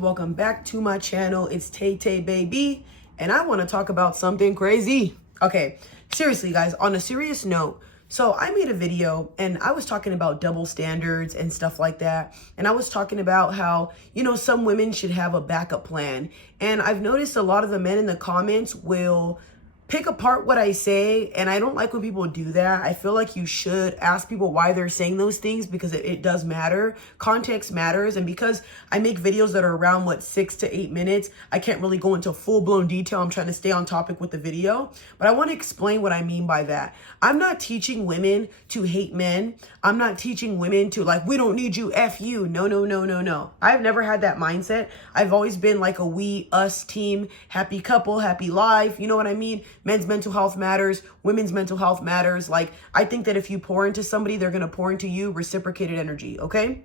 welcome back to my channel. It's Tay Tay Baby, and I want to talk about something crazy. Okay, seriously guys, on a serious note, so I made a video and I was talking about double standards and stuff like that. And I was talking about how, some women should have a backup plan. And I've noticed a lot of the men in the comments will pick apart what I say, and I don't like when people do that. I feel like you should ask people why they're saying those things, because it does matter. Context matters, and because I make videos that are around 6 to 8 minutes, I can't really go into full-blown detail. I'm trying to stay on topic with the video, but I want to explain what I mean by that. I'm not teaching women to hate men. I'm not teaching women to we don't need you, F you. No. I've never had that mindset. I've always been like a we, us team, happy couple, happy life. You know what I mean? Men's mental health matters. Women's mental health matters. I think that if you pour into somebody, they're going to pour into you. Reciprocated energy, okay?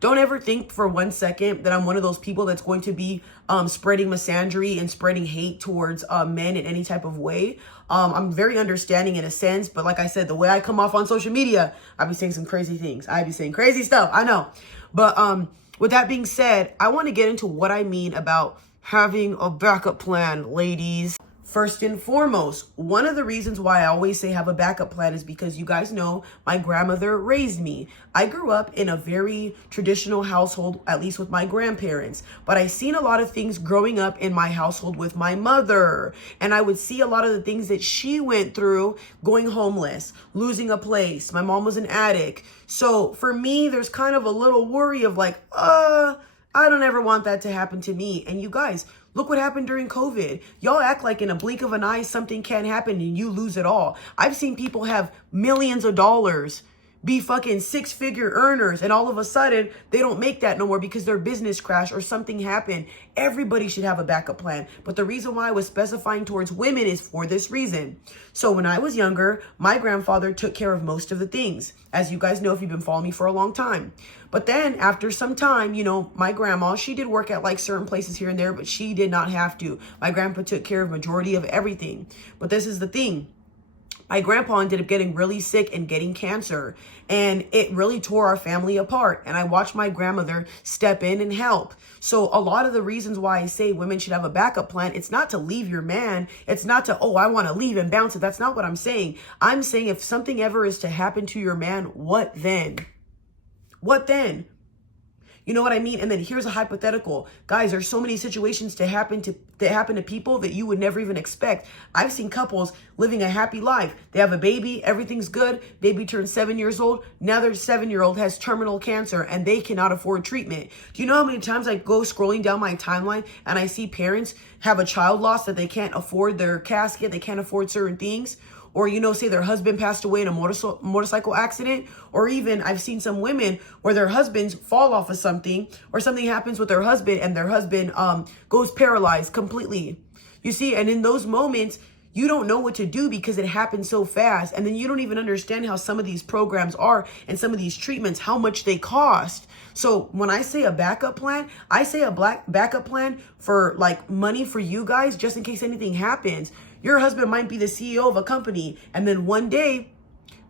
Don't ever think for 1 second that I'm one of those people that's going to be spreading misandry and spreading hate towards men in any type of way. I'm very understanding in a sense, but like I said, the way I come off on social media, I be saying some crazy things. I be saying crazy stuff, I know. But with that being said, I want to get into what I mean about having a backup plan, ladies. First and foremost, one of the reasons why I always say have a backup plan is because you guys know my grandmother raised me. I grew up in a very traditional household, at least with my grandparents, but I seen a lot of things growing up in my household with my mother. And I would see a lot of the things that she went through, going homeless, losing a place. My mom was an addict. So for me, there's kind of a little worry of I don't ever want that to happen to me. And you guys, look what happened during COVID. Y'all act like in a blink of an eye, something can happen and you lose it all. I've seen people have millions of dollars, be fucking 6-figure earners, and all of a sudden they don't make that no more because their business crashed or something happened. Everybody should have a backup plan. But the reason why I was specifying towards women is for this reason. So when I was younger, my grandfather took care of most of the things, as you guys know if you've been following me for a long time. But then after some time, my grandma, she did work at certain places here and there, but she did not have to. My grandpa took care of majority of everything. But this is the thing. My grandpa ended up getting really sick and getting cancer, and it really tore our family apart. And I watched my grandmother step in and help. So a lot of the reasons why I say women should have a backup plan, it's not to leave your man. It's not to, I want to leave and bounce it. That's not what I'm saying. I'm saying if something ever is to happen to your man, what then? What then? You know what I mean? And then here's a hypothetical. Guys, there's so many situations that happen to people that you would never even expect. I've seen couples living a happy life. They have a baby, everything's good. Baby turns 7 years old. Now their 7-year-old has terminal cancer and they cannot afford treatment. Do you know how many times I go scrolling down my timeline and I see parents have a child loss that they can't afford their casket, they can't afford certain things? Or, say their husband passed away in a motorcycle accident. Or even I've seen some women where their husbands fall off of something, or something happens with their husband and their husband goes paralyzed completely. You see, and in those moments, you don't know what to do because it happens so fast. And then you don't even understand how some of these programs are and some of these treatments, how much they cost. So when I say a backup plan, I say a backup plan for money for you guys, just in case anything happens. Your husband might be the CEO of a company, and then one day,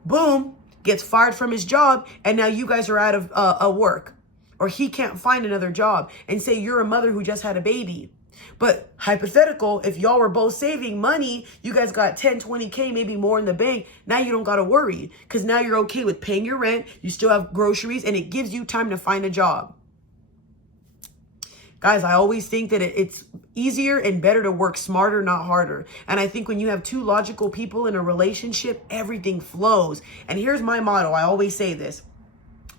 boom, gets fired from his job, and now you guys are out of work, or he can't find another job, and say you're a mother who just had a baby. But hypothetical, if y'all were both saving money, you guys got 10, 20K, maybe more in the bank. Now you don't got to worry, because now you're okay with paying your rent. You still have groceries, and it gives you time to find a job. Guys, I always think that it's easier and better to work smarter, not harder. And I think when you have two logical people in a relationship, everything flows. And here's my motto. I always say this.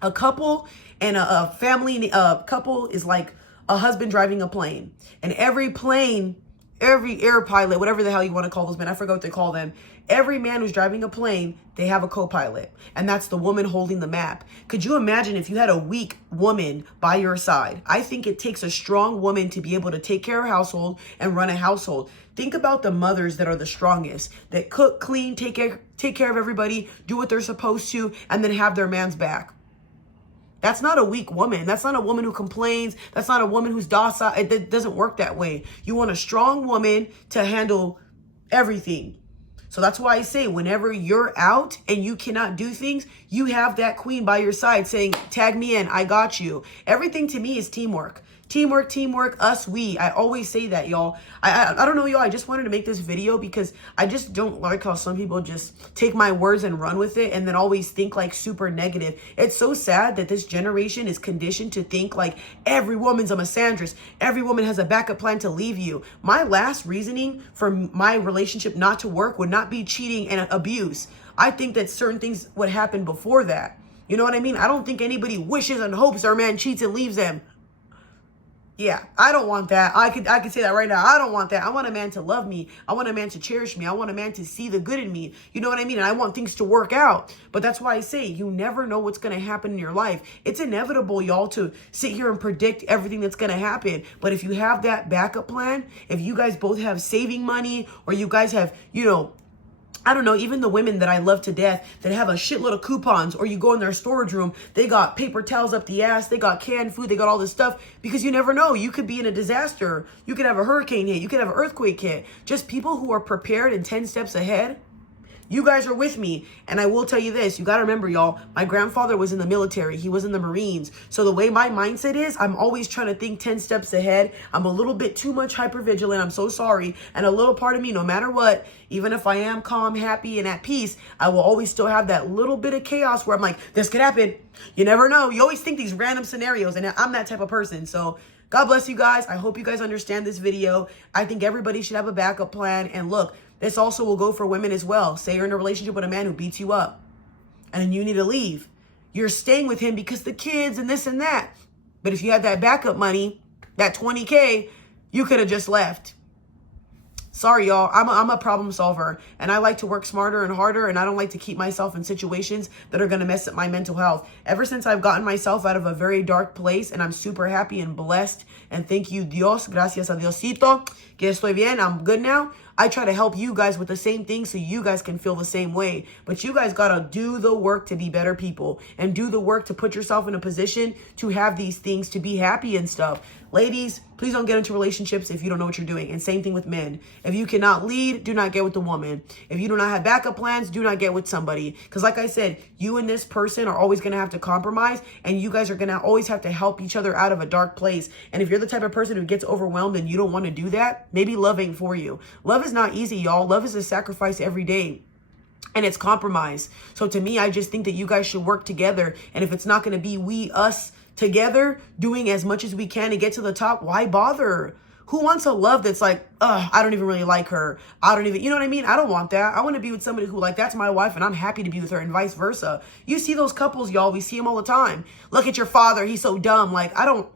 A couple and a family, a couple is like a husband driving a plane. And every plane, every air pilot, whatever the hell you want to call those men, I forgot what they call them. Every man who's driving a plane, they have a co-pilot, and that's the woman holding the map. Could you imagine if you had a weak woman by your side? I think it takes a strong woman to be able to take care of a household and run a household. Think about the mothers that are the strongest, that cook, clean, take care of everybody, do what they're supposed to, and then have their man's back. That's not a weak woman. That's not a woman who complains. That's not a woman who's docile. It doesn't work that way. You want a strong woman to handle everything. So that's why I say whenever you're out and you cannot do things, you have that queen by your side saying, tag me in, I got you. Everything to me is teamwork. Teamwork, teamwork, us, we. I always say that, y'all. I don't know, y'all. I just wanted to make this video because I just don't like how some people just take my words and run with it and then always think like super negative. It's so sad that this generation is conditioned to think like every woman's a misandrist. Every woman has a backup plan to leave you. My last reasoning for my relationship not to work would not be cheating and abuse. I think that certain things would happen before that. You know what I mean? I don't think anybody wishes and hopes their man cheats and leaves them. Yeah, I don't want that. I could say that right now. I don't want that. I want a man to love me. I want a man to cherish me. I want a man to see the good in me. You know what I mean? And I want things to work out. But that's why I say you never know what's going to happen in your life. It's inevitable, y'all, to sit here and predict everything that's going to happen. But if you have that backup plan, if you guys both have saving money, or you guys have, you know, I don't know, even the women that I love to death that have a shitload of coupons, or you go in their storage room, they got paper towels up the ass, they got canned food, they got all this stuff, because you never know. You could be in a disaster. You could have a hurricane hit. You could have an earthquake hit. Just people who are prepared and 10 steps ahead. You guys are with me. And I will tell you this. You got to remember, y'all, my grandfather was in the military. He was in the Marines. So the way my mindset is, I'm always trying to think 10 steps ahead. I'm a little bit too much hypervigilant. I'm so sorry. And a little part of me, no matter what, even if I am calm, happy, and at peace, I will always still have that little bit of chaos where I'm like, this could happen. You never know. You always think these random scenarios. And I'm that type of person. So God bless you guys. I hope you guys understand this video. I think everybody should have a backup plan. And look, this also will go for women as well. Say you're in a relationship with a man who beats you up and then you need to leave. You're staying with him because the kids and this and that. But if you had that backup money, that 20K, you could have just left. Sorry, y'all. I'm a problem solver, and I like to work smarter and harder, and I don't like to keep myself in situations that are going to mess up my mental health. Ever since I've gotten myself out of a very dark place, and I'm super happy and blessed, and thank you, Dios, gracias a Diosito, que estoy bien, I'm good now. I try to help you guys with the same thing so you guys can feel the same way. But you guys got to do the work to be better people and do the work to put yourself in a position to have these things, to be happy and stuff. Ladies, please don't get into relationships if you don't know what you're doing. And same thing with men. If you cannot lead, do not get with a woman. If you do not have backup plans, do not get with somebody. Because like I said, you and this person are always going to have to compromise, and you guys are going to always have to help each other out of a dark place. And if you're the type of person who gets overwhelmed and you don't want to do that, maybe love ain't for you. Love is not easy, y'all. Love is a sacrifice every day. And it's compromise. So to me, I just think that you guys should work together. And if it's not going to be we, us, together, doing as much as we can to get to the top, why bother? Who wants a love that's like, I don't even really like her. I don't even, you know what I mean? I don't want that. I want to be with somebody who like, that's my wife and I'm happy to be with her, and vice versa. You see those couples, y'all. We see them all the time. Look at your father. He's so dumb. Like, I don't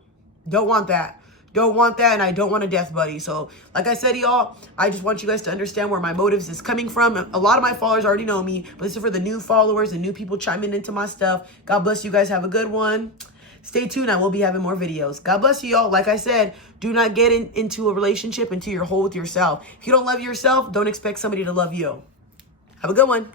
want that. Don't want that, and I don't want a death buddy. So, like I said, y'all, I just want you guys to understand where my motives is coming from. A lot of my followers already know me, but this is for the new followers and new people chiming into my stuff. God bless you guys. Have a good one. Stay tuned. I will be having more videos. God bless you, y'all. Like I said, do not get into a relationship until you're whole with yourself. If you don't love yourself, don't expect somebody to love you. Have a good one.